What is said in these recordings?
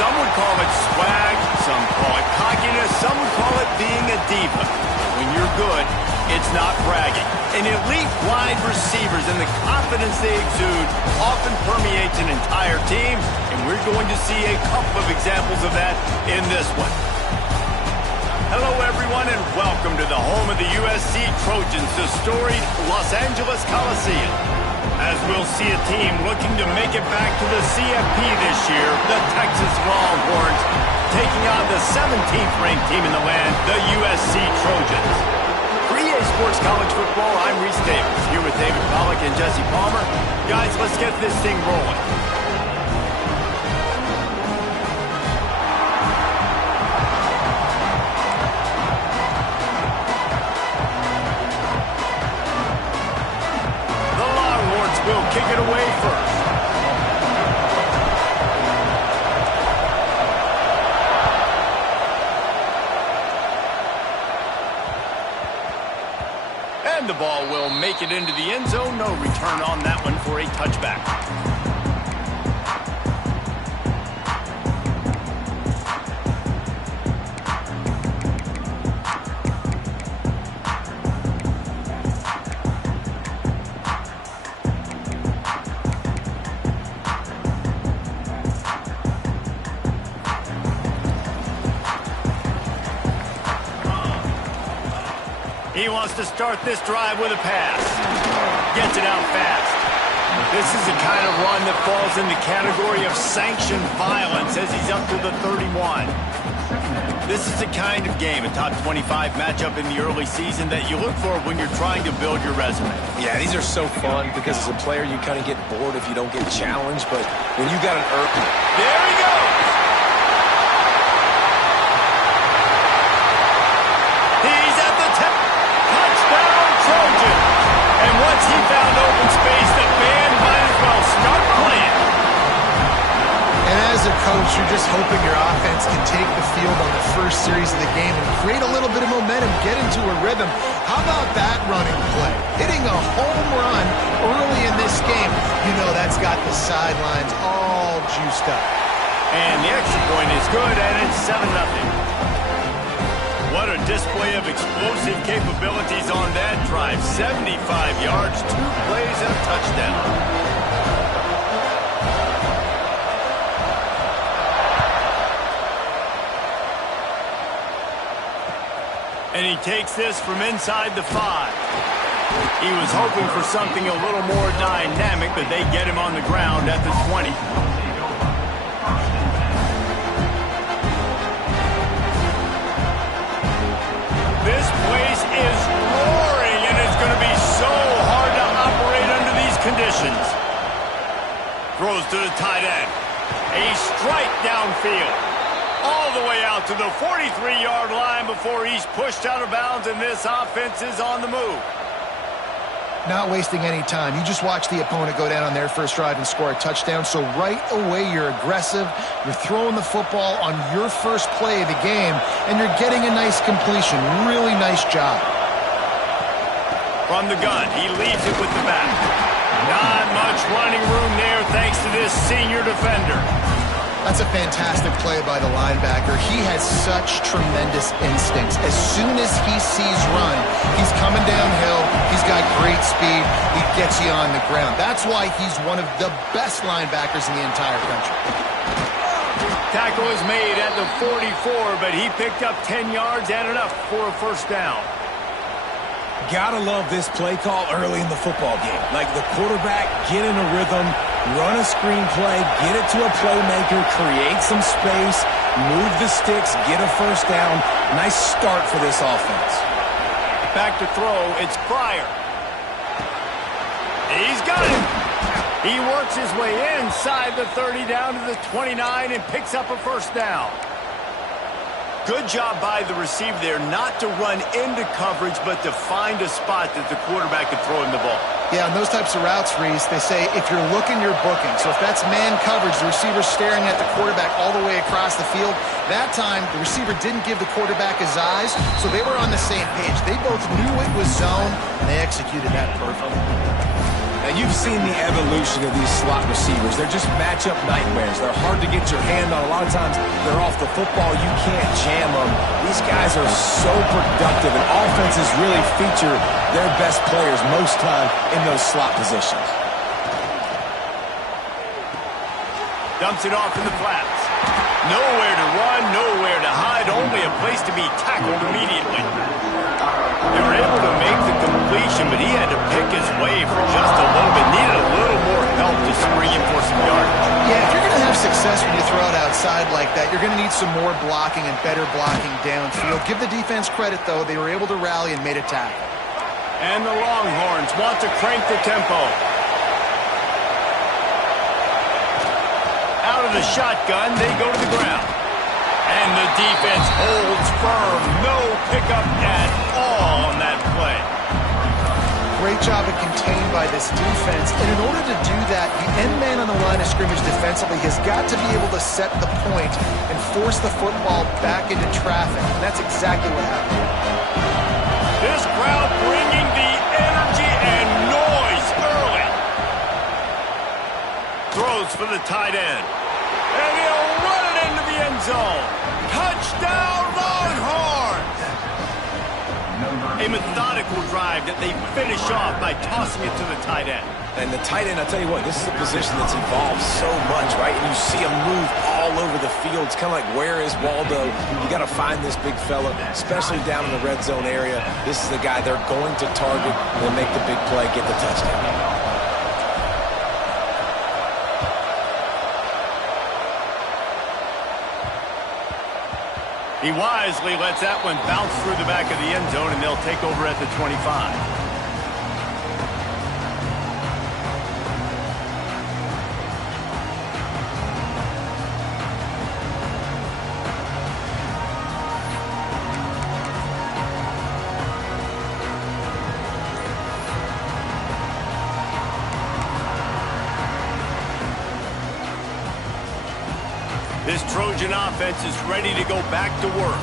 Some would call it swag, some call it cockiness, some would call it being a diva. When you're good, it's not bragging. And elite wide receivers and the confidence they exude often permeates an entire team, and we're going to see a couple of examples of that in this one. Hello, everyone, and welcome to the home of the USC Trojans, the storied Los Angeles Coliseum. As we'll see a team looking to make it back to the CFP this year, the Texas Longhorns, taking on the 17th ranked team in the land, the USC Trojans. For EA Sports College Football, I'm Reese Davis, here with David Pollack and Jesse Palmer. Guys, let's get this thing rolling. Will kick it away first. And the ball will make it into the end zone. No return on that one for a touchback. He wants to start this drive with a pass. Gets it out fast. This is the kind of run that falls in the category of sanctioned violence as he's up to the 31. This is the kind of game, a top 25 matchup in the early season, that you look for when you're trying to build your resume. Yeah, these are so fun because as a player you kind of get bored if you don't get challenged, but when you got an early... There he goes! And once he found open space, the band might as well start playing. And as a coach, you're just hoping your offense can take the field on the first series of the game and create a little bit of momentum, get into a rhythm. How about that running play? Hitting a home run early in this game. You know that's got the sidelines all juiced up. And the extra point is good, and it's 7-0. What a display of explosive capabilities on that drive. 75 yards, 2 plays, and a touchdown. And he takes this from inside the 5. He was hoping for something a little more dynamic, but they get him on the ground at the 20. This place is roaring, and it's going to be so hard to operate under these conditions. Throws to the tight end. A strike downfield. All the way out to the 43-yard line before he's pushed out of bounds, and this offense is on the move. Not wasting any time. You just watch the opponent go down on their first drive and score a touchdown. So right away, you're aggressive. You're throwing the football on your first play of the game, and you're getting a nice completion. Really nice job. From the gun, he leaves it with the back. Not much running room there thanks to this senior defender. That's a fantastic play by the linebacker. He has such tremendous instincts. As soon as he sees run, he's coming downhill. He's got great speed. He gets you on the ground. That's why he's one of the best linebackers in the entire country. Tackle is made at the 44, but he picked up 10 yards and enough for a first down. Gotta love this play call early in the football game. Like the quarterback, get in a rhythm, run a screen play, get it to a playmaker, create some space, move the sticks, get a first down. Nice start for this offense. Back to throw, it's Pryor. He's got it. He works his way inside the 30 down to the 29 and picks up a first down. Good job by the receiver there not to run into coverage, but to find a spot that the quarterback could throw him the ball. Yeah, on those types of routes, Reese, they say if you're looking, you're booking. So if that's man coverage, the receiver's staring at the quarterback all the way across the field. That time, the receiver didn't give the quarterback his eyes, so they were on the same page. They both knew it was zone, and they executed that perfectly. A Now, you've seen the evolution of these slot receivers. They're just matchup nightmares. They're hard to get your hand on. A lot of times, they're off the football. You can't jam them. These guys are so productive, and offenses really feature their best players most time in those slot positions. Dumps it off in the flats. Nowhere to run, nowhere to hide, only a place to be tackled immediately. They were able to make the completion, but he had to pick his way for just a little bit. Needed a little more help to spring him for some yardage. Yeah, if you're going to have success when you throw it outside like that, you're going to need some more blocking and better blocking downfield. Give the defense credit, though. They were able to rally and made a tackle. And the Longhorns want to crank the tempo. Out of the shotgun, they go to the ground. And the defense holds firm. No pickup at all on that play. Great job of contained by this defense. And in order to do that, the end man on the line of scrimmage defensively has got to be able to set the point and force the football back into traffic. And that's exactly what happened. This crowd bringing the energy and noise early. Throws for the tight end. And he'll run it into the end zone. Touchdown, Longhorns! A methodical drive that they finish off by tossing it to the tight end. And the tight end, I'll tell you what, this is a position that's evolved so much, right? And you see him move all over the field. It's kind of like, where is Waldo? You got to find this big fella, especially down in the red zone area. This is the guy they're going to target and make the big play, get the touchdown. He wisely lets that one bounce through the back of the end zone, and they'll take over at the 25. This Trojan offense is ready to go back to work.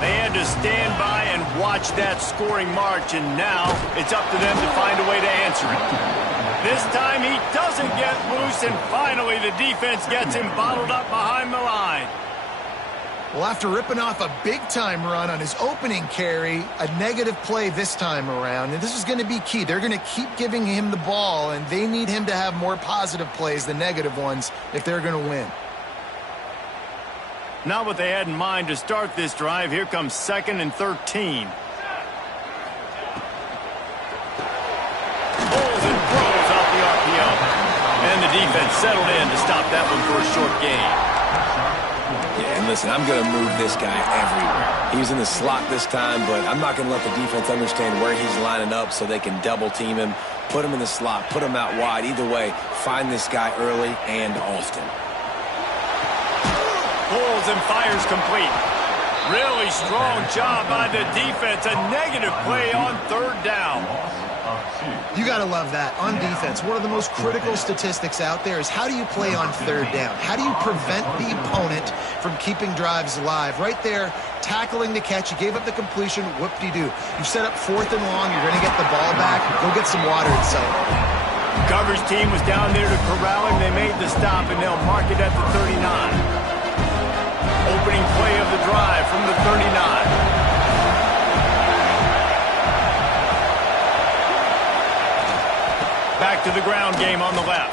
They had to stand by and watch that scoring march, and now it's up to them to find a way to answer it. This time he doesn't get loose, and finally the defense gets him bottled up behind the line. Well, after ripping off a big-time run on his opening carry, a negative play this time around, and this is going to be key. They're going to keep giving him the ball, and they need him to have more positive plays than negative ones if they're going to win. Not what they had in mind to start this drive. Here comes 2nd and 13. Pulls and throws off the RPO. And the defense settled in to stop that one for a short gain. Yeah, and listen, I'm going to move this guy everywhere. He was in the slot this time, but I'm not going to let the defense understand where he's lining up so they can double team him, put him in the slot, put him out wide. Either way, find this guy early and often. Pulls and fires complete. Really strong job by the defense. A negative play on 3rd down. You got to love that. On defense, one of the most critical statistics out there is how do you play on 3rd down? How do you prevent the opponent from keeping drives alive? Right there, tackling the catch. You gave up the completion. Whoop-de-doo. You set up 4th and long. You're going to get the ball back. Go get some water inside. Coverage team was down there to corral him. They made the stop, and they'll mark it at the 39. Opening play of the drive from the 39. Back to the ground game on the left.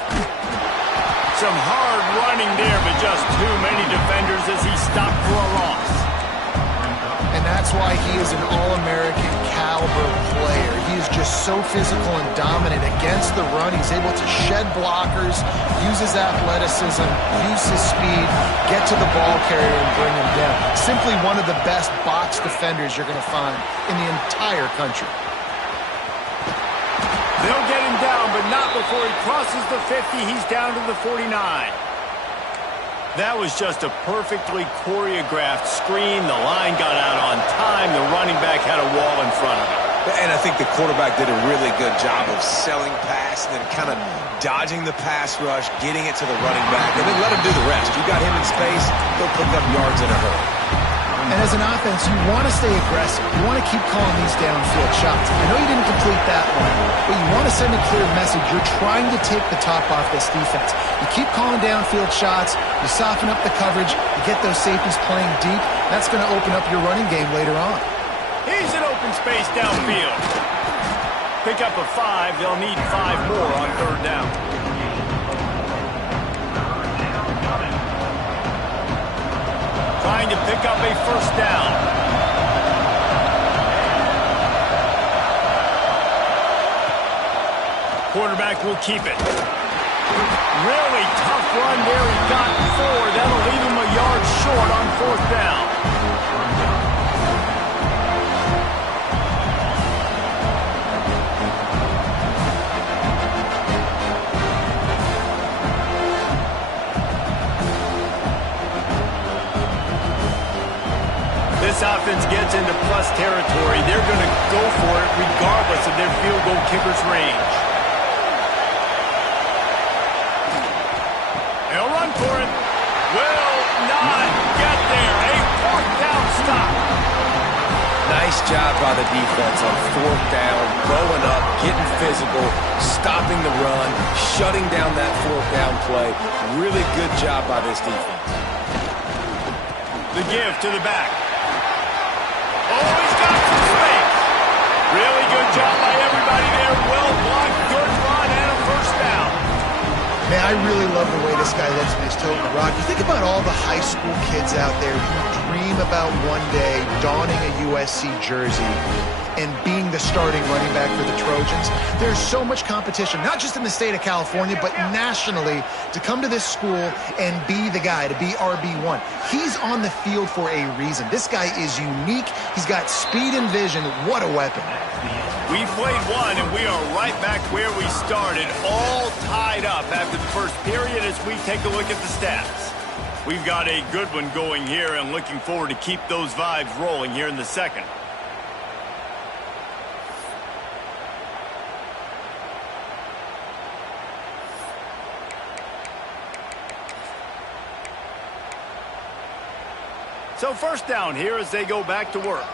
Some hard running there, but just too many defenders as he stopped for a loss. And that's why he is an All-American caliber player. He is just so physical and dominant against the run. He's able to shed blockers, use his athleticism, use his speed, get to the ball carrier and bring him down. Simply one of the best box defenders you're going to find in the entire country. They'll get him down, but not before he crosses the 50. He's down to the 49. That was just a perfectly choreographed screen. The line got out on time. The running back had a wall in front of him. And I think the quarterback did a really good job of selling pass and then kind of dodging the pass rush, getting it to the running back, and then let him do the rest. You got him in space, he'll pick up yards in a hurry. And as an offense, you want to stay aggressive. You want to keep calling these downfield shots. I know you didn't complete that one, but you want to send a clear message. You're trying to take the top off this defense. You keep calling downfield shots. You soften up the coverage. You get those safeties playing deep. That's going to open up your running game later on. He's in open space downfield. Pick up a 5. They'll need 5 more on third down. Trying to pick up a first down. Quarterback will keep it. Really tough run there. He got 4. That'll leave him a yard short on fourth down. This offense gets into plus territory. They're going to go for it regardless of their field goal kicker's range. They'll run for it. Will not get there. A fourth down stop. Nice job by the defense on fourth down, going up, getting physical, stopping the run, shutting down that fourth down play. Really good job by this defense. The give to the back. Oh, he's got some space. Really good job by everybody there. Well blocked, good run, and a first down. Man, I really love the way this guy looks when he's toting the rock. You think about all the high school kids out there who dream about one day donning a USC jersey and being the starting running back for the Trojans. There's so much competition, not just in the state of California, but nationally, to come to this school and be the guy, to be RB1. He's on the field for a reason. This guy is unique. He's got speed and vision. What a weapon. We played one, and we are right back where we started, all tied up after the first period as we take a look at the stats. We've got a good one going here and looking forward to keep those vibes rolling here in the second. So first down here as they go back to work.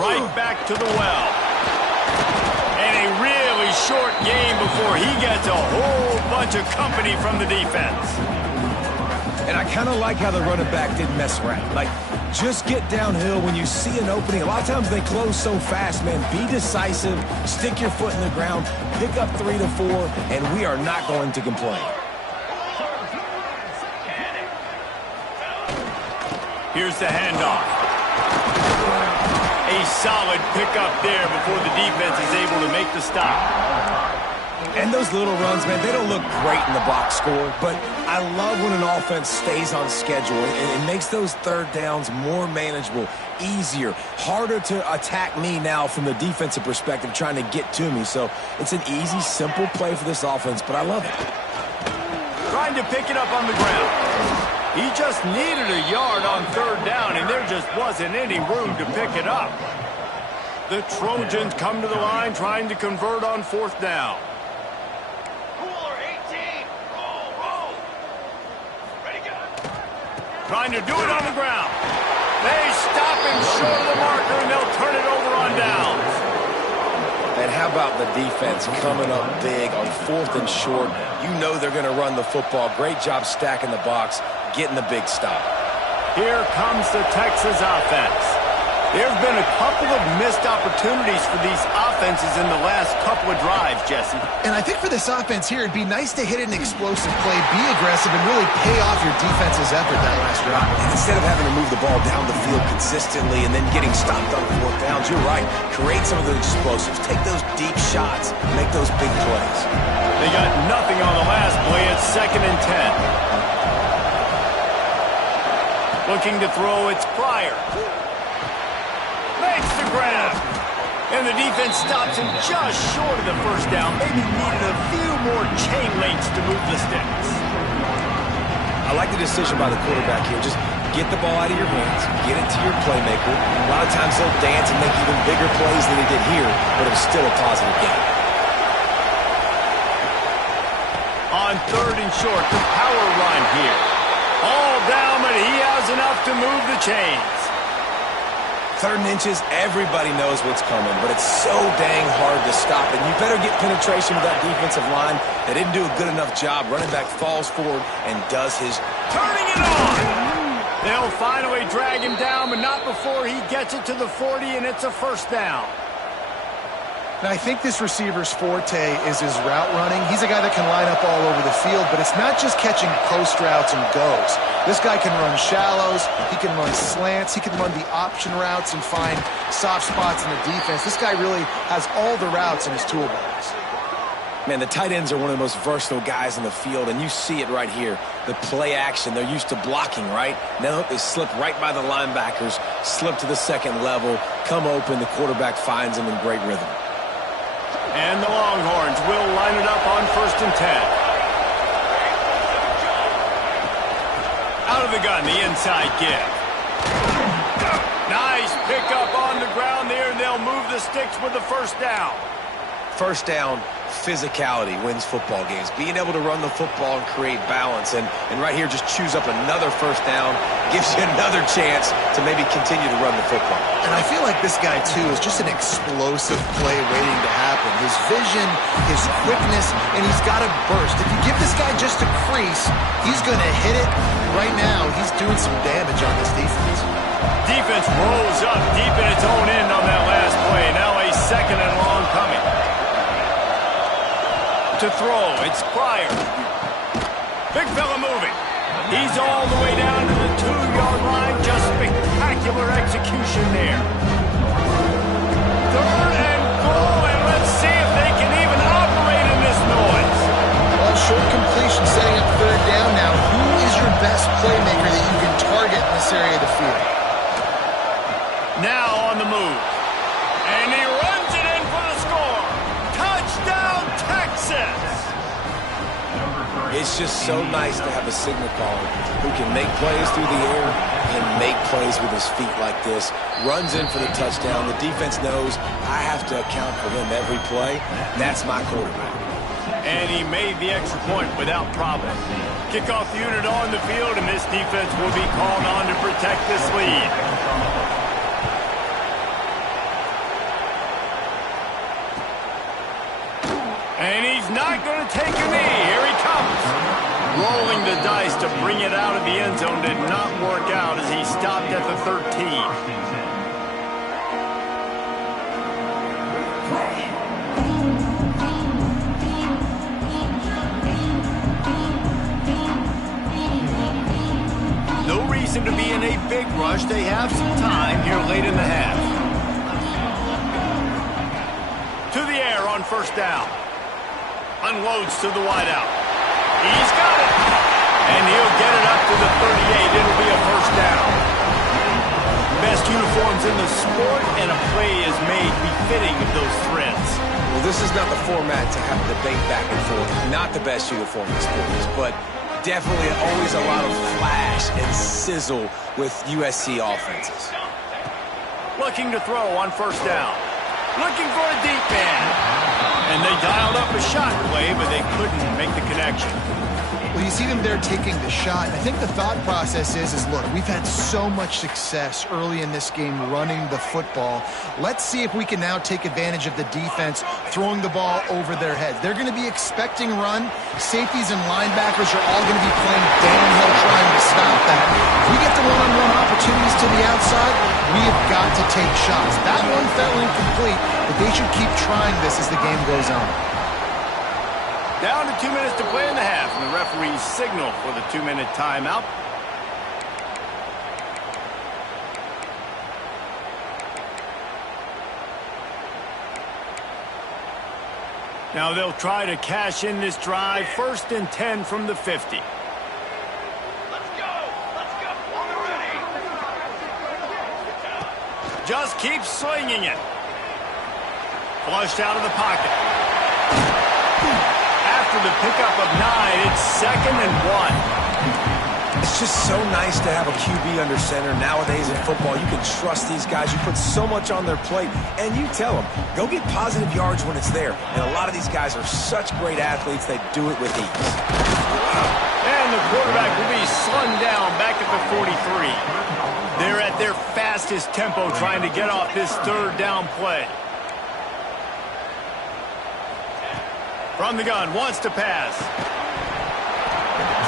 Right back to the well. And a really short game before he gets a whole bunch of company from the defense. And I kind of like how the running back didn't mess around. Like, just get downhill when you see an opening. A lot of times they close so fast, man. Be decisive, stick your foot in the ground, pick up 3 to 4, and we are not going to complain. Here's the handoff. A solid pickup there before the defense is able to make the stop. And those little runs, man, they don't look great in the box score, but I love when an offense stays on schedule and it makes those third downs more manageable, easier, harder to attack me now from the defensive perspective trying to get to me. So it's an easy, simple play for this offense, but I love it. Trying to pick it up on the ground. He just needed a yard on third down, and there just wasn't any room to pick it up. The Trojans come to the line trying to convert on fourth down. Cooler 18. Roll. Ready, go. Trying to do it on the ground. They stop him short of the marker, and they'll turn it over on downs. And how about the defense coming up big on fourth and short? You know they're going to run the football. Great job stacking the box, getting the big stop. Here comes the Texas offense. There have been a couple of missed opportunities for these offenses in the last couple of drives, Jesse. And I think for this offense here, it'd be nice to hit an explosive play, be aggressive, and really pay off your defense's effort that last drive. And instead of having to move the ball down the field consistently and then getting stopped on fourth downs, you're right. Create some of those explosives. Take those deep shots. Make those big plays. They got nothing on the last play. It's 2nd and 10. Looking to throw, it's Pryor. Makes the grab. And the defense stops him just short of the first down. Maybe needed a few more chain links to move the sticks. I like the decision by the quarterback here. Just get the ball out of your hands, get it to your playmaker. A lot of times they'll dance and make even bigger plays than he did here, but it was still a positive game. On 3rd and short, the power run here. All down, but he has enough to move the chains. 3rd and inches, everybody knows what's coming, but it's so dang hard to stop it. You better get penetration with that defensive line. They didn't do a good enough job. Running back falls forward and does his... Turning it on! They'll finally drag him down, but not before he gets it to the 40, and it's a 1st down. Now, I think this receiver's forte is his route running. He's a guy that can line up all over the field, but it's not just catching post routes and goes. This guy can run shallows, he can run slants, he can run the option routes and find soft spots in the defense. This guy really has all the routes in his toolbox. Man, the tight ends are one of the most versatile guys in the field, and you see it right here. The play action, they're used to blocking, right? Now they slip right by the linebackers, slip to the 2nd level, come open, the quarterback finds them in great rhythm. And the Longhorns will line it up on 1st and 10. Out of the gun, the inside give. Nice pickup on the ground there, and they'll move the sticks with the 1st down. 1st down, physicality wins football games. Being able to run the football and create balance. And right here, just choose up another 1st down, gives you another chance to maybe continue to run the football. And I feel like this guy, too, is just an explosive play waiting to happen. His vision, his quickness, and he's got a burst. If you give this guy just a crease, he's going to hit it. Right now, he's doing some damage on this defense. Defense rolls up deep in its own end on that last play. Now a 2nd and long coming. To throw, it's Pryor. Big fella moving. He's all the way down to the 2-yard line. Just spectacular execution there. 3rd and goal, and let's see if they can even operate in this noise. Well, short completion setting up 3rd down now. Who is your best playmaker that you can target in this area of the field? Now on the move. And he runs it in for the score. Touchdown, Texas! It's just so nice to have a signal caller who can make plays through the air and make plays with his feet like this. Runs in for the touchdown. The defense knows I have to account for him every play. That's my quarterback. And he made the extra point without problem. Kickoff unit on the field, and this defense will be called on to protect this lead. And he's not going to take a knee. Here he comes. Rolling the dice to bring it out of the end zone did not work out as he stopped at the 13. No reason to be in a big rush. They have some time here late in the half. To the air on 1st down. Unloads to the wideout. He's got it. And he'll get it up to the 38. It'll be a 1st down. Best uniforms in the sport, and a play is made befitting of those threads. Well, this is not the format to have a debate back and forth. Not the best uniform in sports, but definitely always a lot of flash and sizzle with USC offenses. Looking to throw on 1st down. Looking for a deep man. And they dialed up a shot play, but they couldn't make the connection. Well, you see them there taking the shot. I think the thought process is look, we've had so much success early in this game running the football. Let's see if we can now take advantage of the defense throwing the ball over their heads. They're going to be expecting run. Safeties and linebackers are all going to be playing downhill trying to stop that. If we get the one-on-one opportunities to the outside, we have got to take shots. That one fell incomplete, but they should keep trying this as the game goes on. Down to 2 minutes to play in the half, and the referees signal for the 2-minute timeout. Now they'll try to cash in this drive. 1st and 10 from the 50. Let's go! Let's go! On the ready! Just keep swinging it. Flushed out of the pocket. After the pickup of 9, it's 2nd and 1. It's just so nice to have a QB under center. Nowadays in football, you can trust these guys. You put so much on their plate, and you tell them, go get positive yards when it's there. And a lot of these guys are such great athletes, they do it with ease. And the quarterback will be slung down back at the 43. They're at their fastest tempo trying to get off this third down play. From the gun, wants to pass.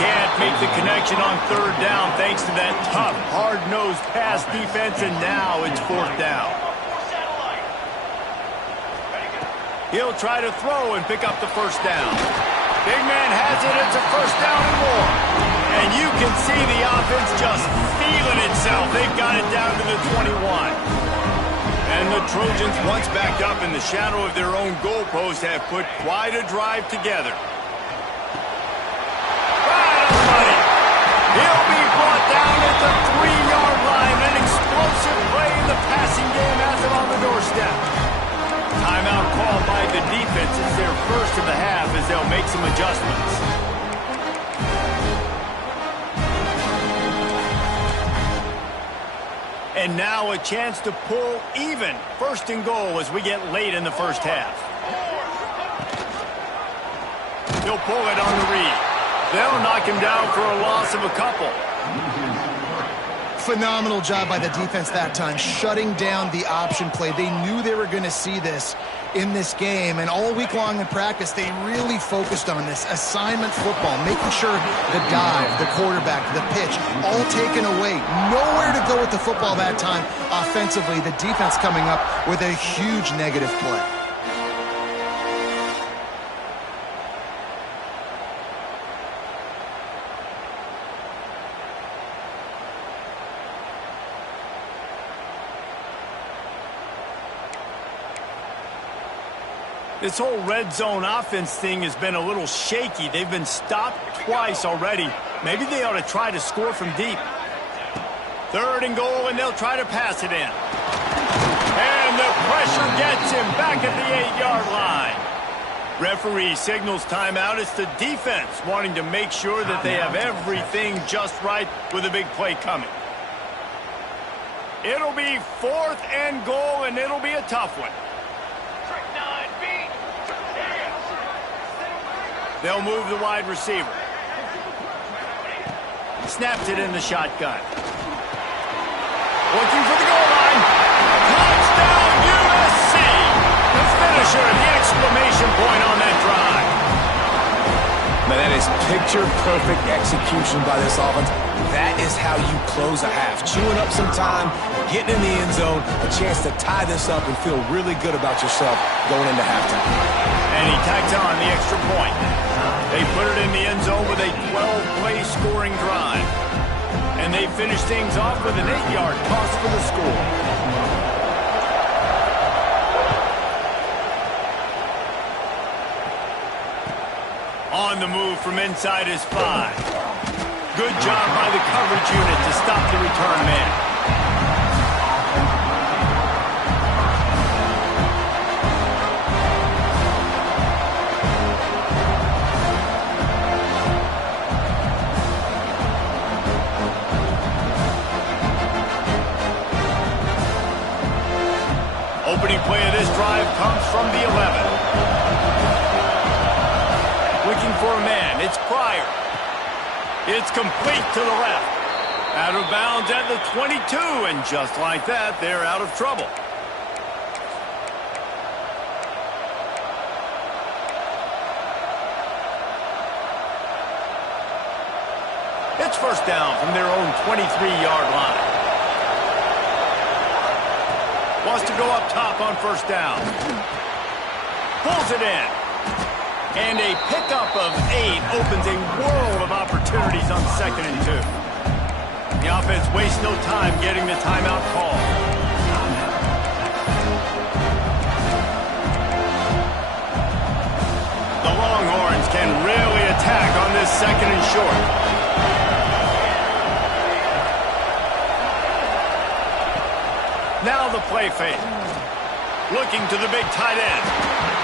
Can't make the connection on third down thanks to that tough, hard-nosed pass defense, and now it's fourth down. He'll try to throw and pick up the first down. Big man has it. It's a first down and more. And you can see the offense just feeling itself. They've got it down to the 21. And the Trojans, once backed up in the shadow of their own goalpost, have put quite a drive together. Right on money. He'll be brought down at the 3-yard line. An explosive play in the passing game has him on the doorstep. Timeout called by the defense. It's their first of the half as they'll make some adjustments. And now a chance to pull even. First and goal as we get late in the first half. He'll pull it on the read. They'll knock him down for a loss of a couple. Phenomenal job by the defense that time, shutting down the option play. They knew they were going to see this in this game, and all week long in practice, they really focused on this assignment football, making sure the dive, the quarterback, the pitch, all taken away. Nowhere to go with the football that time offensively. The defense coming up with a huge negative play. This whole red zone offense thing has been a little shaky. They've been stopped twice already. Maybe they ought to try to score from deep. Third and goal, and they'll try to pass it in. And the pressure gets him back at the 8-yard line. Referee signals timeout. It's the defense wanting to make sure that they have everything just right with a big play coming. It'll be fourth and goal, and it'll be a tough one. They'll move the wide receiver. Snaps it in the shotgun. Looking for the goal line. Touchdown, USC! The finisher, the exclamation point on that drive. Man, that is picture-perfect execution by this offense. That is how you close a half. Chewing up some time, getting in the end zone, a chance to tie this up and feel really good about yourself going into halftime. And he tacks on the extra point. They put it in the end zone with a 12-play scoring drive. And they finish things off with an 8-yard toss for the score. On the move from inside his 5. Good job by the coverage unit to stop the return man. Opening play of this drive comes from the 11. Looking for a man. It's Pryor. It's complete to the left. Out of bounds at the 22, and just like that, they're out of trouble. It's first down from their own 23-yard line. Wants to go up top on first down. Pulls it in. And a pickup of 8 opens a world of opportunities on 2nd and 2. The offense wastes no time getting the timeout call. The Longhorns can really attack on this 2nd and short. Now the play fake. Looking to the big tight end.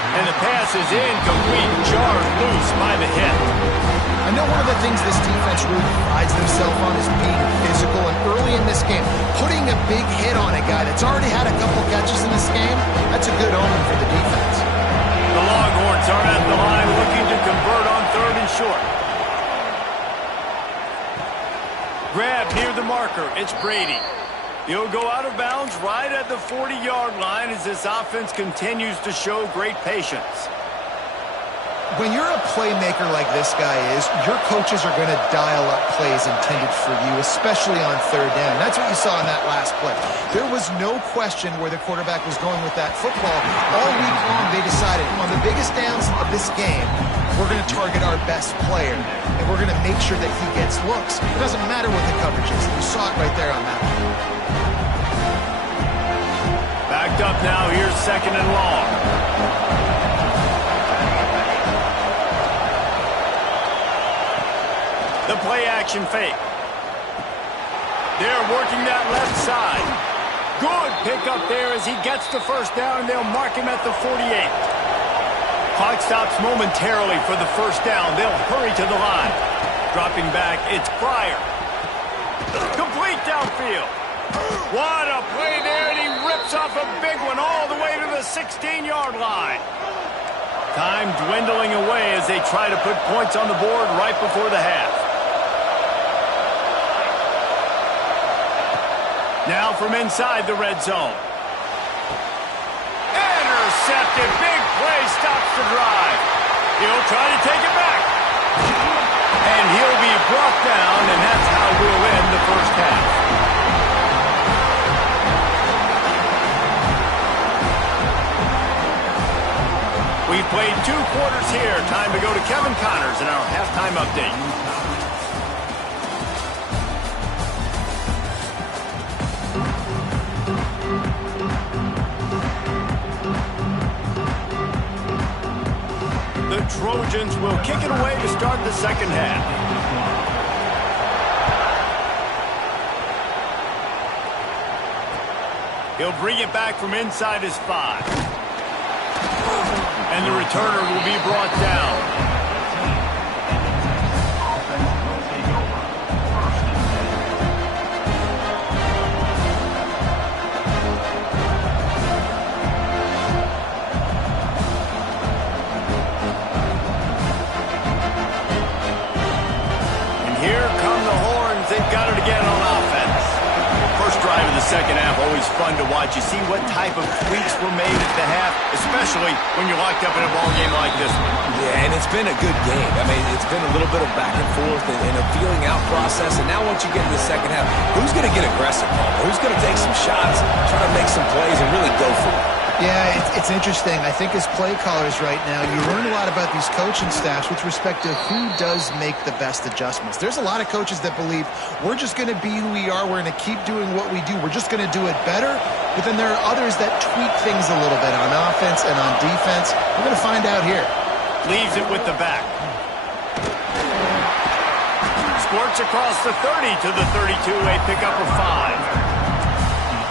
And the pass is incomplete, jarred loose by the hit. I know one of the things this defense really prides themselves on is being physical, and early in this game, putting a big hit on a guy that's already had a couple catches in this game, that's a good omen for the defense. The Longhorns are at the line looking to convert on 3rd and short. grab near the marker. It's Brady. He'll go out of bounds right at the 40-yard line as this offense continues to show great patience. When you're a playmaker like this guy is, your coaches are going to dial up plays intended for you, especially on third down. That's what you saw in that last play. There was no question where the quarterback was going with that football. All week long, they decided on the biggest downs of this game, we're going to target our best player, and we're going to make sure that he gets looks. It doesn't matter what the coverage is. You saw it right there on that one. Backed up now. Here's 2nd and long. The play-action fake. They're working that left side. Good pickup there as he gets the first down, and they'll mark him at the 48. Clock stops momentarily for the first down. They'll hurry to the line. Dropping back, it's Pryor. Complete downfield. What a play there, and he rips off a big one all the way to the 16-yard line. Time dwindling away as they try to put points on the board right before the half. Now from inside the red zone. Intercepted. Big play stops the drive. He'll try to take it back. And he'll be brought down, and that's how we'll end the first half. We've played 2 quarters here. Time to go to Kevin Connors in our halftime update. The Trojans will kick it away to start the second half. He'll bring it back from inside his 5. And the returner will be brought down. They've got it again on offense. First drive of the second half, always fun to watch. You see what type of tweaks were made at the half, especially when you're locked up in a ball game like this one. Yeah, and it's been a good game. I mean, it's been a little bit of back and forth and a feeling out process. And now once you get in the second half, who's going to get aggressive, Paul? Who's going to take some shots, try to make some plays, and really go for it? Yeah, it's interesting. I think as play callers right now, you learn a lot about these coaching staffs with respect to who does make the best adjustments. There's a lot of coaches that believe we're just going to be who we are. We're going to keep doing what we do. We're just going to do it better. But then there are others that tweak things a little bit on offense and on defense. We're going to find out here. Leaves it with the back. Squirts across the 30 to the 32, a pickup of 5.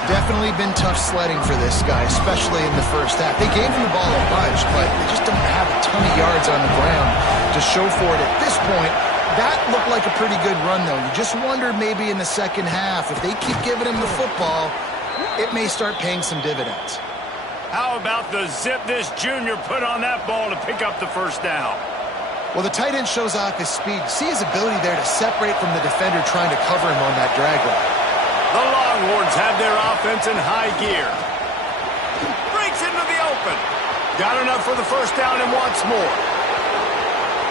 Definitely been tough sledding for this guy, especially in the first half. They gave him the ball a bunch, but they just don't have a ton of yards on the ground to show for it at this point. That looked like a pretty good run, though. You just wonder maybe in the second half, if they keep giving him the football, it may start paying some dividends. How about the zip this junior put on that ball to pick up the first down? Well, the tight end shows off his speed. See his ability there to separate from the defender trying to cover him on that drag route. The Longhorns have their offense in high gear. Breaks into the open. Got enough for the first down and wants more.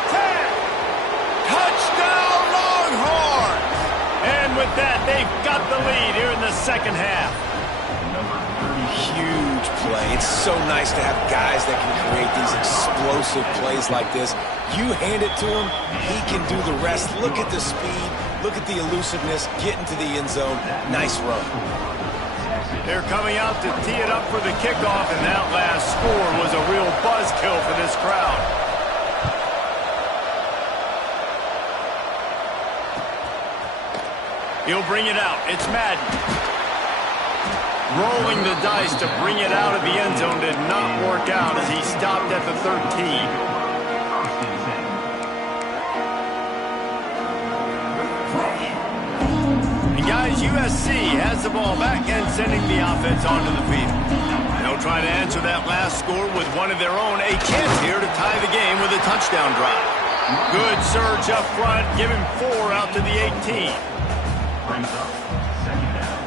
10. Touchdown Longhorns! And with that, they've got the lead here in the second half. Huge play. It's so nice to have guys that can create these explosive plays like this. You hand it to him, he can do the rest. Look at the speed. Look at the elusiveness, get into the end zone. Nice run. They're coming out to tee it up for the kickoff, and that last score was a real buzzkill for this crowd. He'll bring it out. It's Madden. Rolling the dice to bring it out of the end zone did not work out as he stopped at the 13. Guys, USC has the ball back and sending the offense onto the field. They'll try to answer that last score with one of their own. A chance here to tie the game with a touchdown drive. Good surge up front. Give him 4 out to the 18. brings up second down.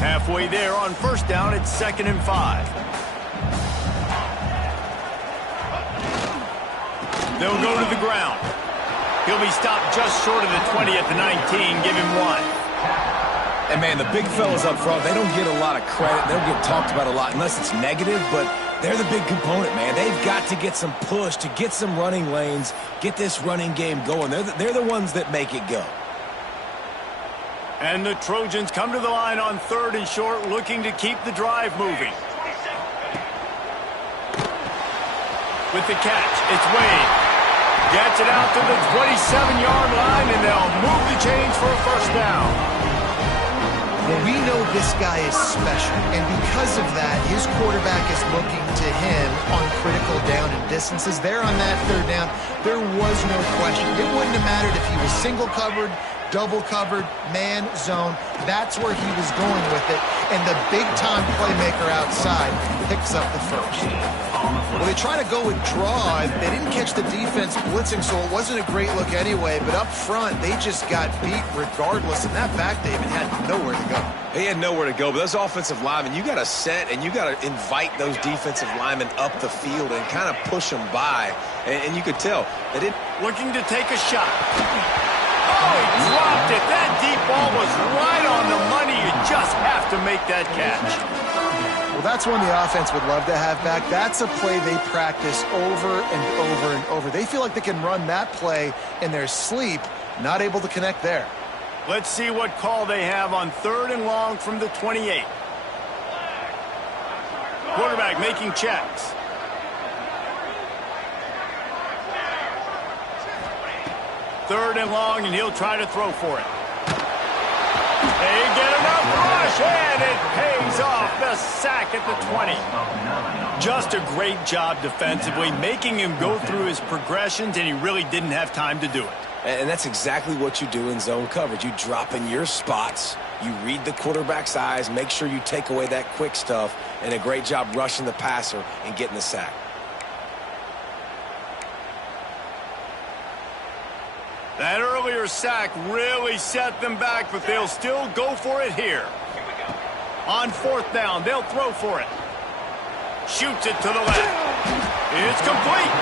Halfway there on first down, it's 2nd and 5. They'll go to the ground. He'll be stopped just short of the 20 at the 19. Give him 1. And, man, the big fellas up front, they don't get a lot of credit. They don't get talked about a lot unless it's negative, but they're the big component, man. They've got to get some push, to get some running lanes, get this running game going. They're the ones that make it go. And the Trojans come to the line on 3rd and short, looking to keep the drive moving. With the catch, it's Wade. Gets it out to the 27-yard line, and they'll move the chains for a first down. Well, we know this guy is special, and because of that, his quarterback is looking to him on critical down and distances. There on that 3rd down, there was no question. It wouldn't have mattered if he was single covered, double covered, man, zone. That's where he was going with it, and the big-time playmaker outside picks up the first. Well, they try to go with draw. They didn't catch the defense blitzing, so it wasn't a great look anyway. But up front, they just got beat regardless. And that back, David, had nowhere to go. He had nowhere to go, but those offensive linemen, you got to set and you got to invite those defensive linemen up the field and kind of push them by. And you could tell they didn't. Looking to take a shot. Oh, he dropped it. That deep ball was right on the money. You just have to make that catch. Well, that's one the offense would love to have back. That's a play they practice over and over and over. They feel like they can run that play in their sleep, not able to connect there. Let's see what call they have on 3rd and long from the 28. Quarterback making checks. Third and long, and he'll try to throw for it. They get enough rush, and it pays off. The sack at the 20. Just a great job defensively, making him go through his progressions, and he really didn't have time to do it. And that's exactly what you do in zone coverage. You drop in your spots, you read the quarterback's eyes, make sure you take away that quick stuff, and a great job rushing the passer and getting the sack. That earlier sack really set them back, but they'll still go for it here. On 4th down, they'll throw for it. Shoots it to the left. It's complete.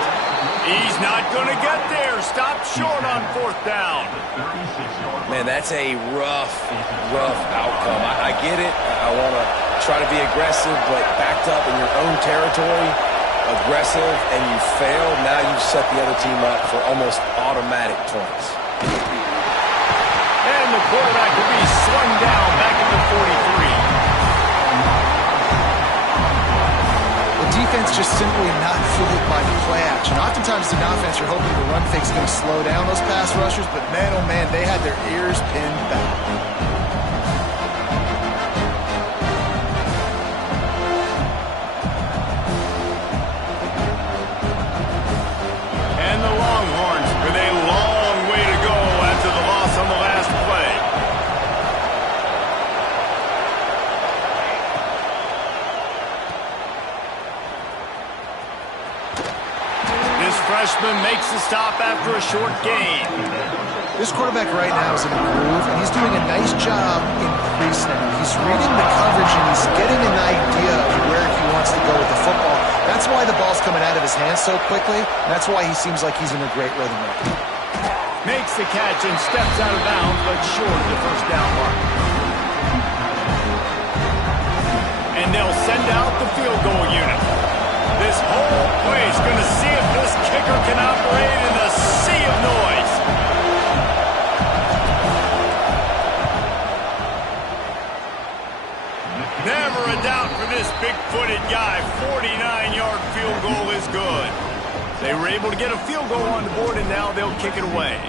He's not going to get there. Stopped short on 4th down. Man, that's a rough outcome. I get it. I want to try to be aggressive, but backed up in your own territory, aggressive, and you fail, now you've set the other team up for almost automatic points. And the quarterback will be slung down back at the 43. The defense just simply not fooled by the play action. Oftentimes in offense, you're hoping the run fake's going to slow down those pass rushers, but man, oh man, they had their ears pinned back. Freshman makes the stop after a short gain. This quarterback right now is in a groove, and he's doing a nice job increasing it. He's reading the coverage, and he's getting an idea of where he wants to go with the football. That's why the ball's coming out of his hands so quickly, and that's why he seems like he's in a great rhythm right now. Makes the catch and steps out of bounds, but short of the first down mark. And they'll send out the field goal unit. This whole place going to see if this kicker can operate in the sea of noise. Never a doubt for this big-footed guy. 49-yard field goal is good. They were able to get a field goal on the board, and now they'll kick it away.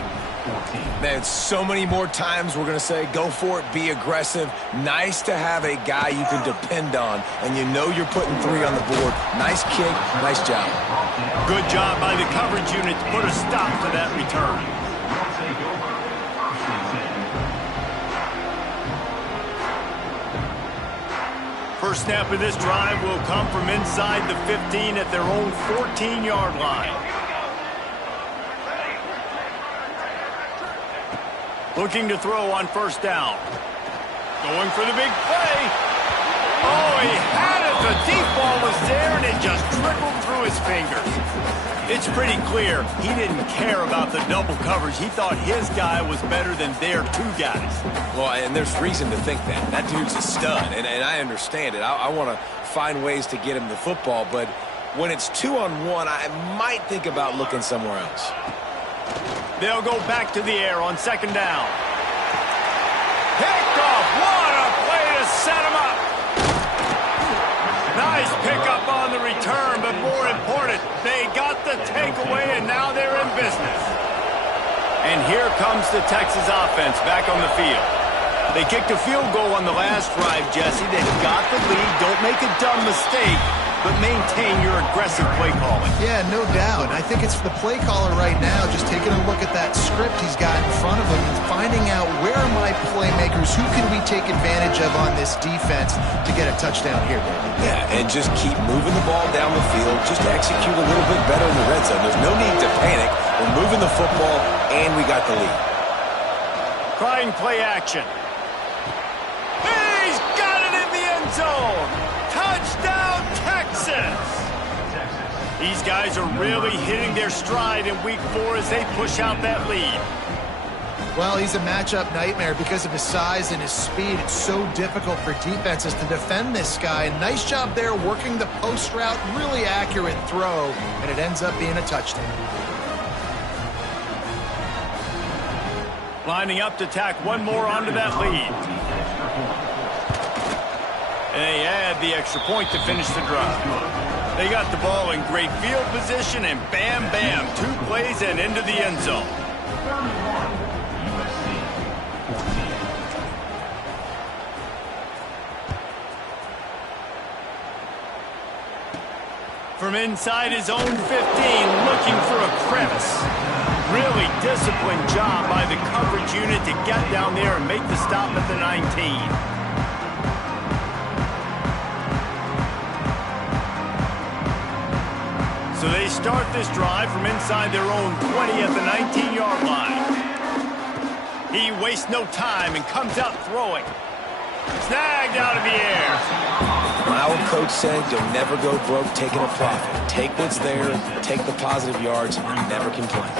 Man, so many more times we're going to say, go for it, be aggressive. Nice to have a guy you can depend on, and you know you're putting 3 on the board. Nice kick, nice job. Good job by the coverage unit to put a stop to that return. First snap of this drive will come from inside the 15 at their own 14-yard line. Looking to throw on first down. Going for the big play. Oh, he had it. The deep ball was there, and it just trickled through his fingers. It's pretty clear he didn't care about the double coverage. He thought his guy was better than their two guys. Well, and there's reason to think that. That dude's a stud, and I understand it. I want to find ways to get him the football, but when it's 2-on-1, I might think about looking somewhere else. They'll go back to the air on second down. Picked off. What a play to set him up. Nice pickup on the return, but more important, they got the takeaway, and now they're in business. And here comes the Texas offense back on the field. They kicked a field goal on the last drive, Jesse. They've got the lead. Don't make a dumb mistake, but maintain your aggressive play calling. Yeah, no doubt. I think it's the play caller right now just taking a look at that script he's got in front of him and finding out where are my playmakers, who can we take advantage of on this defense to get a touchdown here, baby. Yeah, and just keep moving the ball down the field. Just execute a little bit better in the red zone. There's no need to panic. We're moving the football, and we got the lead. Trying play action. He's got it in the end zone. Touchdown, Texas. These guys are really hitting their stride in week 4 as they push out that lead. Well, he's a matchup nightmare because of his size and his speed. It's so difficult for defenses to defend this guy. Nice job there working the post route. Really accurate throw, and it ends up being a touchdown. Lining up to tack one more onto that lead. And they add the extra point to finish the drive. They got the ball in great field position, and bam, bam, 2 plays and into the end zone. From inside his own 15, looking for a crevice. Really disciplined job by the coverage unit to get down there and make the stop at the 19. So they start this drive from inside their own 20 at the 19-yard line. He wastes no time and comes out throwing. Snagged out of the air. My old coach said you'll never go broke taking a profit. Take what's there, take the positive yards, and never complain.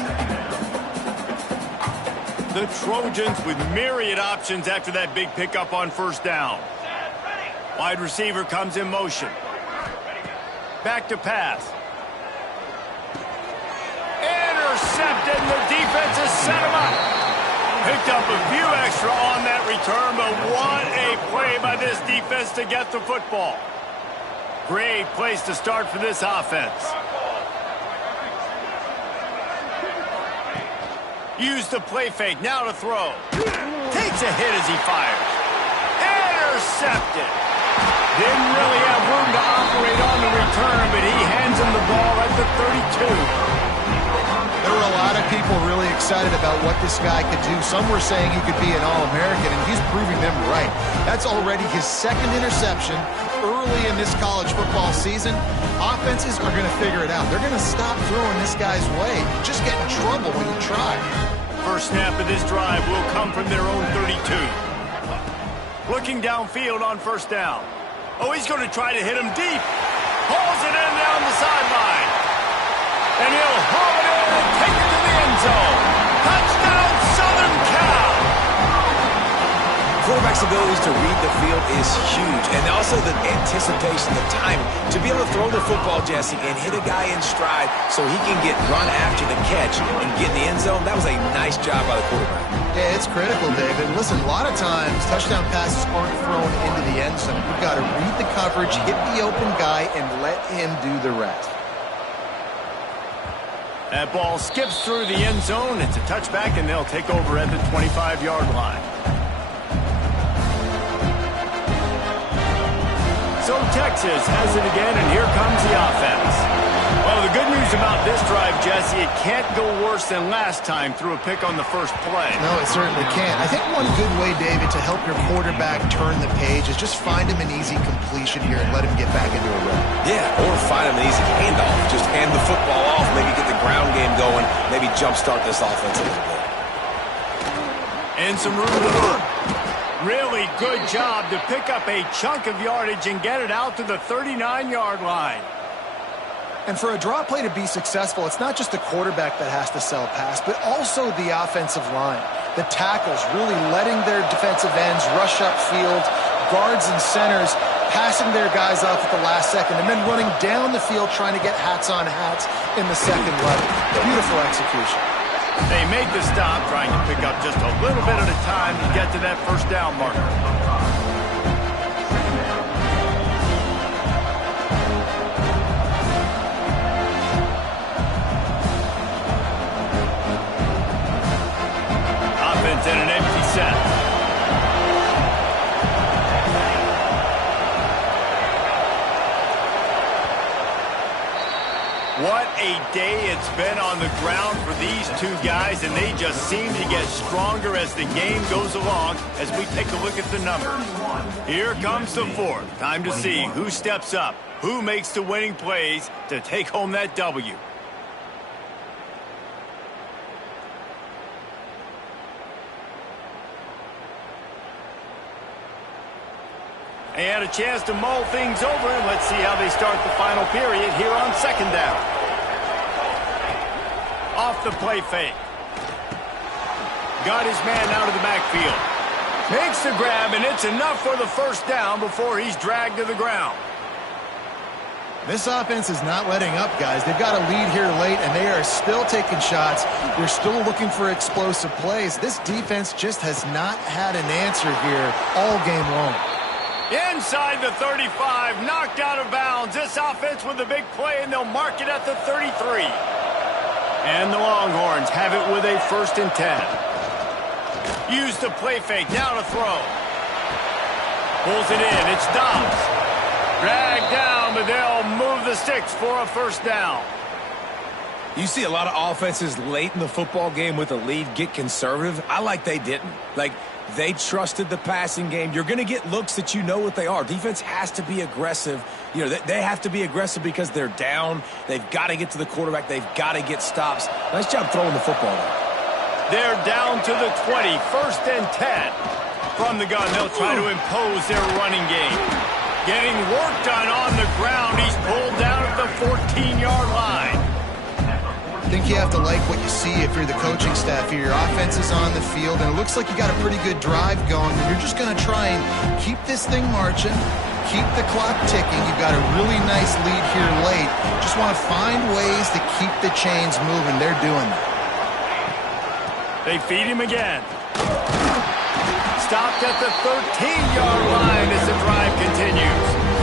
The Trojans with myriad options after that big pickup on first down. Wide receiver comes in motion. Back to pass. Intercepted, and the defense has set him up. Picked up a few extra on that return, but what a play by this defense to get the football. Great place to start for this offense. Use the play fake, now to throw. Takes a hit as he fires. Intercepted. Didn't really have room to operate on the return, but he hands him the ball at the 32. There were a lot of people really excited about what this guy could do. Some were saying he could be an All-American, and he's proving them right. That's already his second interception early in this college football season. Offenses are going to figure it out. They're going to stop throwing this guy's way. You just get in trouble when you try. First snap of this drive will come from their own 32. Looking downfield on first down. Oh, he's going to try to hit him deep. Hauls it in down the sideline. And he'll haul it in and take it to the end zone. Touchdown, Southern Cal! Quarterback's abilities to read the field is huge, and also the anticipation, the time to be able to throw the football, Jesse, and hit a guy in stride so he can get run after the catch and get in the end zone. That was a nice job by the quarterback. Yeah, it's critical, David. Listen, a lot of times touchdown passes aren't thrown into the end zone. You've got to read the coverage, hit the open guy, and let him do the rest. That ball skips through the end zone. It's a touchback, and they'll take over at the 25-yard line. So Texas has it again, and here comes the offense. Well, the good news news about this drive, Jesse. It can't go worse than last time through a pick on the first play. No, it certainly can't. I think one good way, David, to help your quarterback turn the page is just find him an easy completion here and let him get back into a rhythm. Yeah, or find him an easy handoff. Just hand the football off, maybe get the ground game going, maybe jumpstart this offense a little bit. And some room to work. Really good job to pick up a chunk of yardage and get it out to the 39-yard line. And for a draw play to be successful, it's not just the quarterback that has to sell pass, but also the offensive line. The tackles really letting their defensive ends rush upfield, guards and centers passing their guys off at the last second, and then running down the field trying to get hats on hats in the second level. Beautiful execution. They make the stop, trying to pick up just a little bit at a time to get to that first down marker. Offense in an empty set. What a day it's been on the ground for these two guys, and they just seem to get stronger as the game goes along as we take a look at the numbers. Here comes the fourth. Time to see who steps up, who makes the winning plays to take home that W. And a chance to mull things over, and let's see how they start the final period here on second down. Off the play fake. Got his man out of the backfield. Makes the grab, and it's enough for the first down before he's dragged to the ground. This offense is not letting up, guys. They've got a lead here late, and they are still taking shots. They're still looking for explosive plays. This defense just has not had an answer here all game long. Inside the 35, knocked out of bounds. This offense with a big play, and they'll mark it at the 33. And the Longhorns have it with a 1st and 10. Use the play fake, now to throw. Pulls it in, it's Dobbs. Dragged down, but they'll move the sticks for a first down. You see a lot of offenses late in the football game with a lead get conservative. I like they didn't. They trusted the passing game. You're going to get looks that you know what they are. Defense has to be aggressive. You know, they have to be aggressive because they're down. They've got to get to the quarterback. They've got to get stops. Nice job throwing the football. They're down to the 20, 1st and 10. From the gun, they'll try to impose their running game. Getting work done on the ground. He's pulled down at the 14-yard line. I think you have to like what you see if you're the coaching staff here. Your offense is on the field, and it looks like you got a pretty good drive going. You're just going to try and keep this thing marching, keep the clock ticking. You've got a really nice lead here late. Just want to find ways to keep the chains moving. They're doing that. They feed him again. Stopped at the 13-yard line as the drive continues.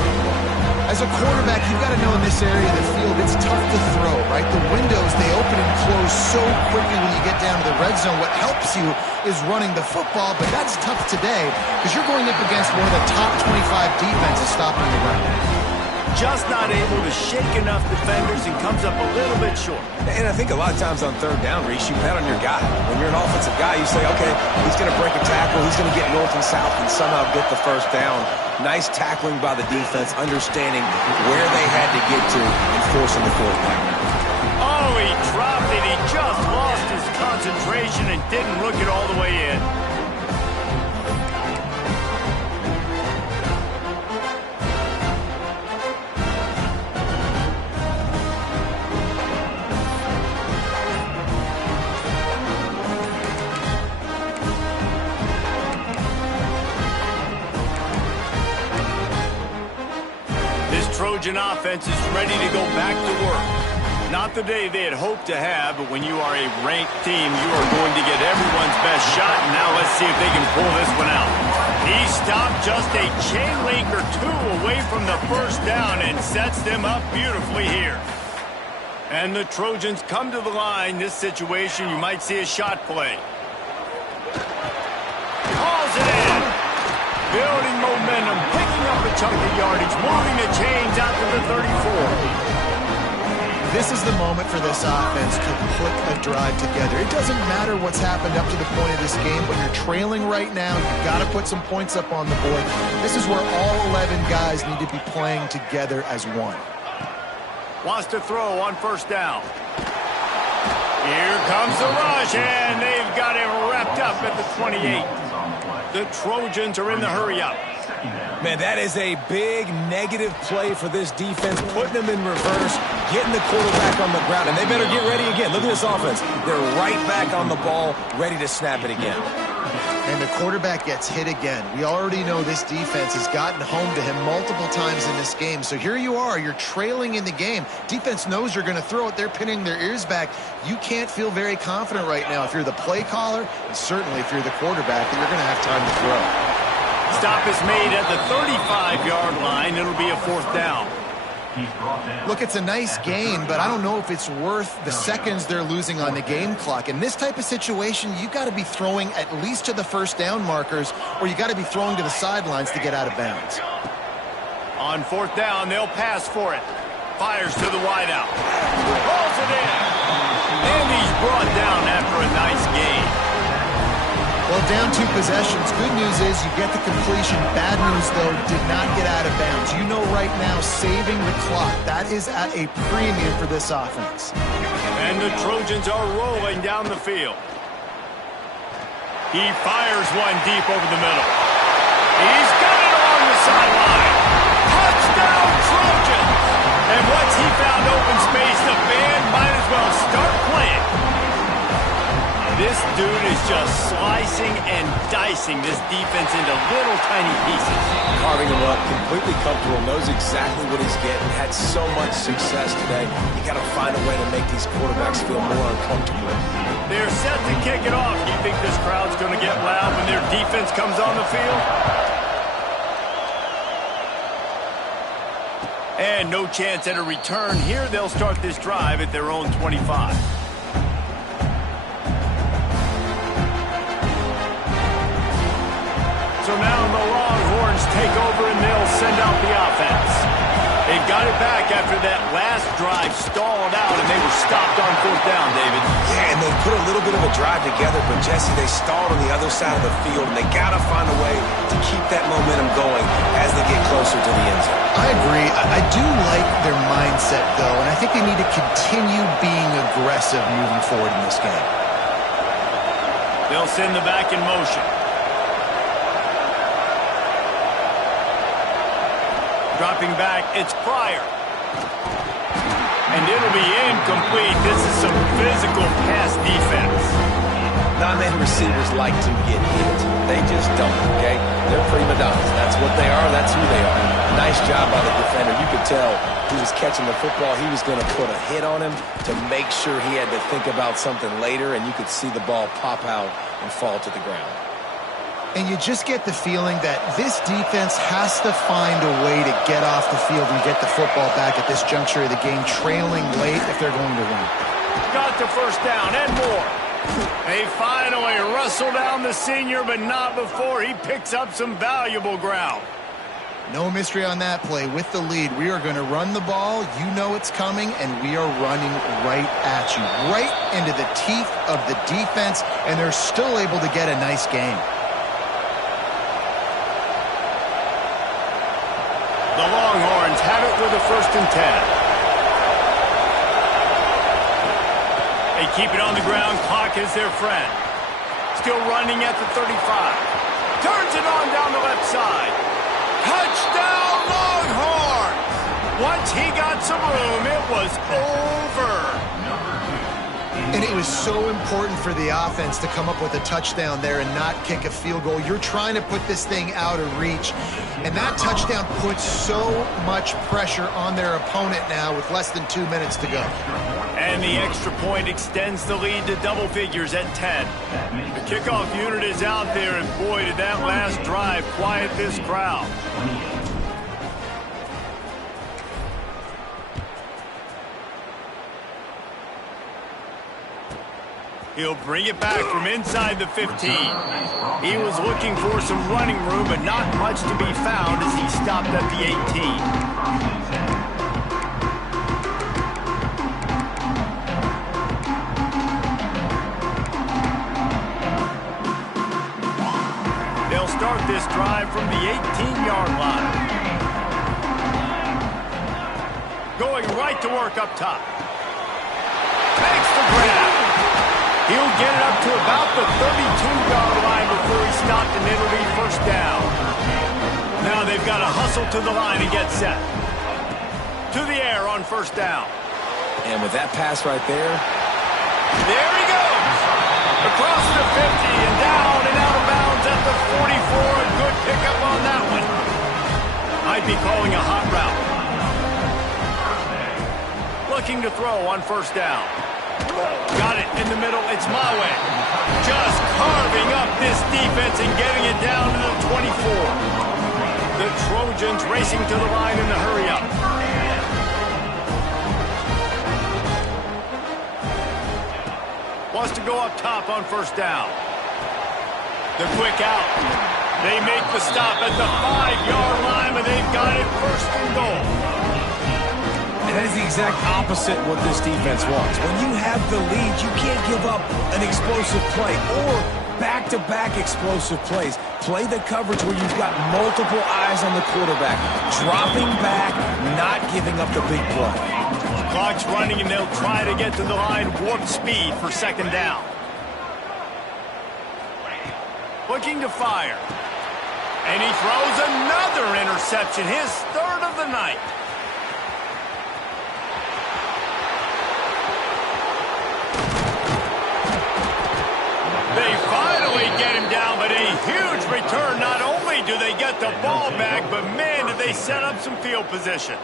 As a quarterback, you've got to know in this area of the field, it's tough to throw, right? The windows, they open and close so quickly when you get down to the red zone. What helps you is running the football, but that's tough today because you're going up against one of the top 25 defenses stopping the run. Just not able to shake enough defenders and comes up a little bit short. And I think a lot of times on third down, Reese, you bet on your guy. When you're an offensive guy, you say, okay, he's going to break a tackle, he's going to get north and south and somehow get the first down. Nice tackling by the defense, understanding where they had to get to and forcing the quarterback. Oh, he dropped it. He just lost his concentration and didn't look it all the way in. Trojan offense is ready to go back to work. Not the day they had hoped to have, but when you are a ranked team, you are going to get everyone's best shot. And now let's see if they can pull this one out. He stopped just a chain link or two away from the first down and sets them up beautifully here. And the Trojans come to the line. This situation, you might see a shot play. Calls it in. Building momentum, picking up a chunk of yardage, moving the chains out to the 34. This is the moment for this offense to put a drive together. It doesn't matter what's happened up to the point of this game, but you're trailing right now. You've got to put some points up on the board. This is where all 11 guys need to be playing together as one. Wants to throw on first down. Here comes the rush, and they've got him wrapped up at the 28. The Trojans are in the hurry-up. Man, that is a big negative play for this defense, putting them in reverse, getting the quarterback on the ground, and they better get ready again. Look at this offense. They're right back on the ball, ready to snap it again. And the quarterback gets hit again. We already know this defense has gotten home to him multiple times in this game. So here you are, you're trailing in the game. Defense knows you're going to throw it. They're pinning their ears back. You can't feel very confident right now if you're the play caller, and certainly if you're the quarterback, that you're going to have time to throw. Stop is made at the 35-yard line. It'll be a fourth down. Look, it's a nice gain, but I don't know if it's worth the seconds they're losing on the game clock. In this type of situation, you've got to be throwing at least to the first down markers, or you got to be throwing to the sidelines to get out of bounds. On fourth down, they'll pass for it. Fires to the wideout. Rolls it in. And he's brought down after a nice gain. Well, down 2 possessions. Good news is you get the completion. Bad news, though, did not get out of bounds. You know right now, saving the clock, that is at a premium for this offense. And the Trojans are rolling down the field. He fires one deep over the middle. He's got it along the sideline. Touchdown, Trojans! And once he found open space, the band might as well start playing. This dude is just slicing and dicing this defense into little tiny pieces. Carving him up, completely comfortable, knows exactly what he's getting, had so much success today. You got to find a way to make these quarterbacks feel more uncomfortable. They're set to kick it off. Do you think this crowd's going to get loud when their defense comes on the field? And no chance at a return here. They'll start this drive at their own 25. So now the Longhorns take over and they'll send out the offense. They've got it back after that last drive stalled out and they were stopped on fourth down, David. Yeah, and they put a little bit of a drive together, but Jesse, they stalled on the other side of the field, and they got to find a way to keep that momentum going as they get closer to the end zone. I agree. I do like their mindset, though, and I think they need to continue being aggressive moving forward in this game. They'll send the back in motion. Dropping back, it's Pryor. And it'll be incomplete. This is some physical pass defense. Non-man receivers like to get hit. They just don't, okay? They're prima donnas. That's what they are. That's who they are. Nice job by the defender. You could tell he was catching the football. He was going to put a hit on him to make sure he had to think about something later, and you could see the ball pop out and fall to the ground. And you just get the feeling that this defense has to find a way to get off the field and get the football back at this juncture of the game, trailing late if they're going to win. Got the first down and more. They finally wrestle down the senior, but not before he picks up some valuable ground. No mystery on that play. With the lead, we are going to run the ball. You know it's coming, and we are running right at you, right into the teeth of the defense, and they're still able to get a nice game. The Longhorns have it with a 1st and 10. They keep it on the ground. Clock is their friend. Still running at the 35. Turns it on down the left side. Touchdown, Longhorns! Once he got some room, it was over. And it was so important for the offense to come up with a touchdown there and not kick a field goal. You're trying to put this thing out of reach. And that touchdown puts so much pressure on their opponent now with less than 2 minutes to go. And the extra point extends the lead to double figures at 10. The kickoff unit is out there, and boy, did that last drive quiet this crowd. He'll bring it back from inside the 15. He was looking for some running room, but not much to be found as he stopped at the 18. this drive from the 18-yard line. Going right to work up top. Makes the grab. He'll get it up to about the 32-yard line before he stopped, and it'll be first down. Now they've got to hustle to the line and get set. To the air on first down. And with that pass right there. There he goes. Across the 50 and down and out of bounds at the 44. A good pickup on that one. Might be calling a hot route. Looking to throw on first down. Got it in the middle. It's my way. Just carving up this defense and getting it down to the 24. The Trojans racing to the line in the hurry up. Wants to go up top on first down. The quick out. They make the stop at the 5-yard line, but they've got it first and goal. And that is the exact opposite what this defense wants. When you have the lead, you can't give up an explosive play or back-to-back explosive plays. Play the coverage where you've got multiple eyes on the quarterback. Dropping back, not giving up the big play. Clock's running, and they'll try to get to the line warp speed for second down. Looking to fire. And he throws another interception, his third of the night. They finally get him down, but a huge return. Not only do they get the ball back, but man, did they set up some field position.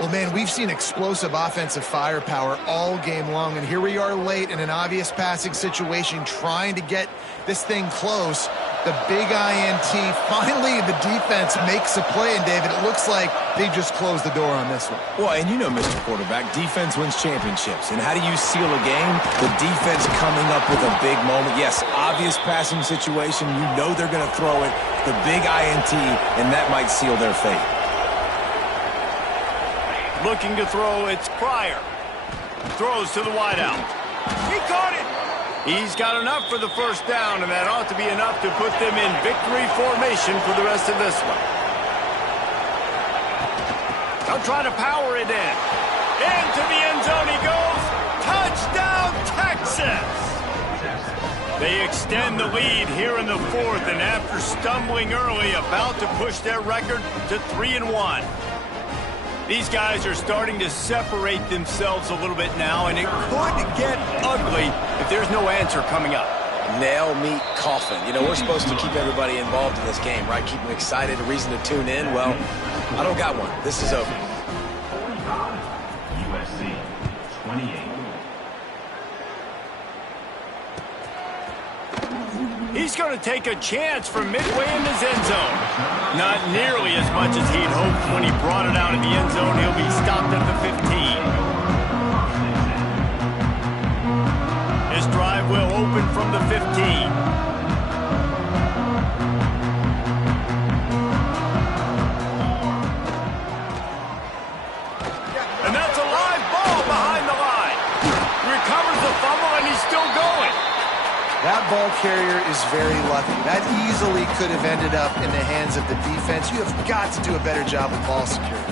Well, man, we've seen explosive offensive firepower all game long, and here we are late in an obvious passing situation trying to get this thing close. The big INT, finally the defense makes a play, and David, it looks like they just closed the door on this one. Well, and you know, Mr. Quarterback, defense wins championships. And how do you seal a game? The defense coming up with a big moment. Yes, obvious passing situation. You know they're going to throw it. The big INT, and that might seal their fate. Looking to throw, it's Pryor. Throws to the wideout. He caught it. He's got enough for the first down, and that ought to be enough to put them in victory formation for the rest of this one. They'll try to power it in. Into the end zone he goes. Touchdown, Texas! They extend the lead here in the fourth, and after stumbling early, about to push their record to 3-1. These guys are starting to separate themselves a little bit now, and it could get ugly if there's no answer coming up. Nail, meat, coffin. You know, we're supposed to keep everybody involved in this game, right? Keep them excited, a reason to tune in. Well, I don't got one. This is over. USC 28. He's going to take a chance from midway in his end zone. Not nearly as much as he'd hoped when he brought it out of the end zone. He'll be stopped at the 15. His drive will open from the 15. And that's a live ball behind the line. Recovers the fumble, and he's still going. That ball carrier is very lucky. That easily could have ended up in the hands of the defense. You have got to do a better job with ball security.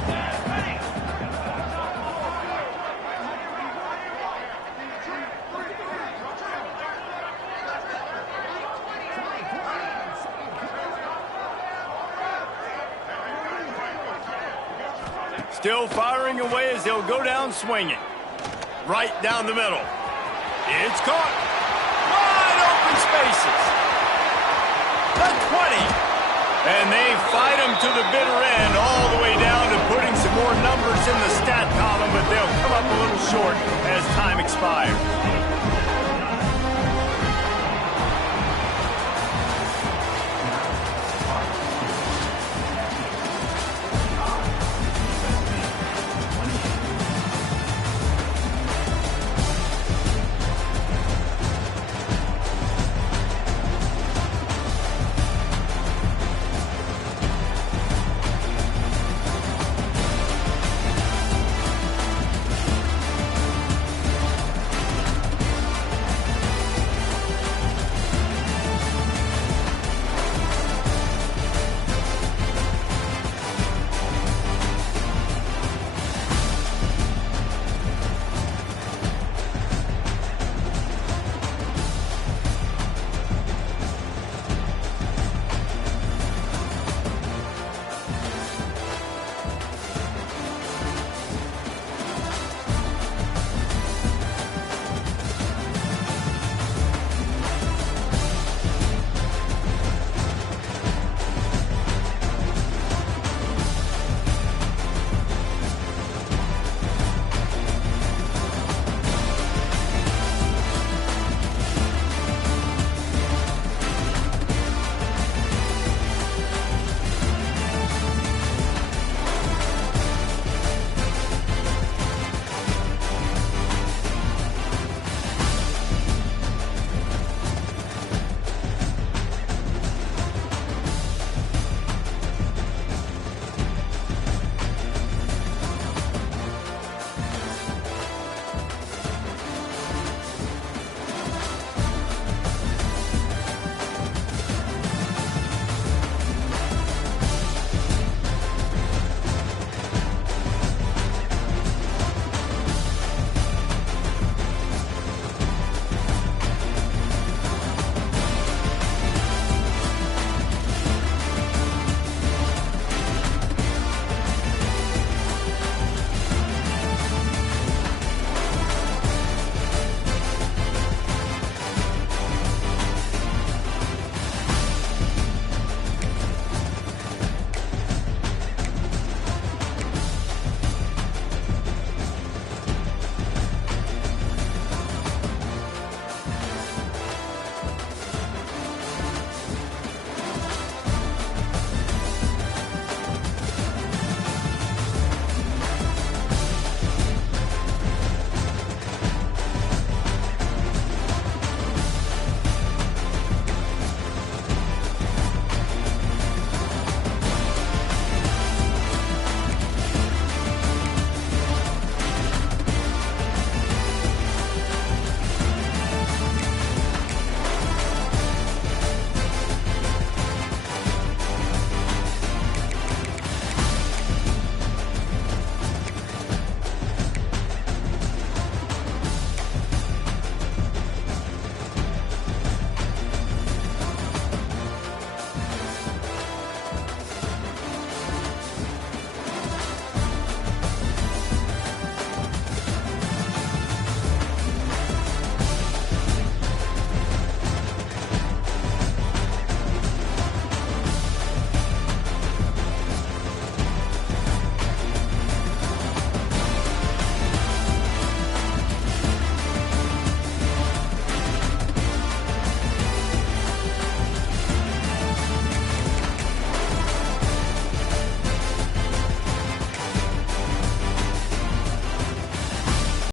Still firing away as they'll go down swinging. Right down the middle. It's caught. Wide open spaces. The 20. And they fight them to the bitter end, all the way down to putting some more numbers in the stat column, but they'll come up a little short as time expires.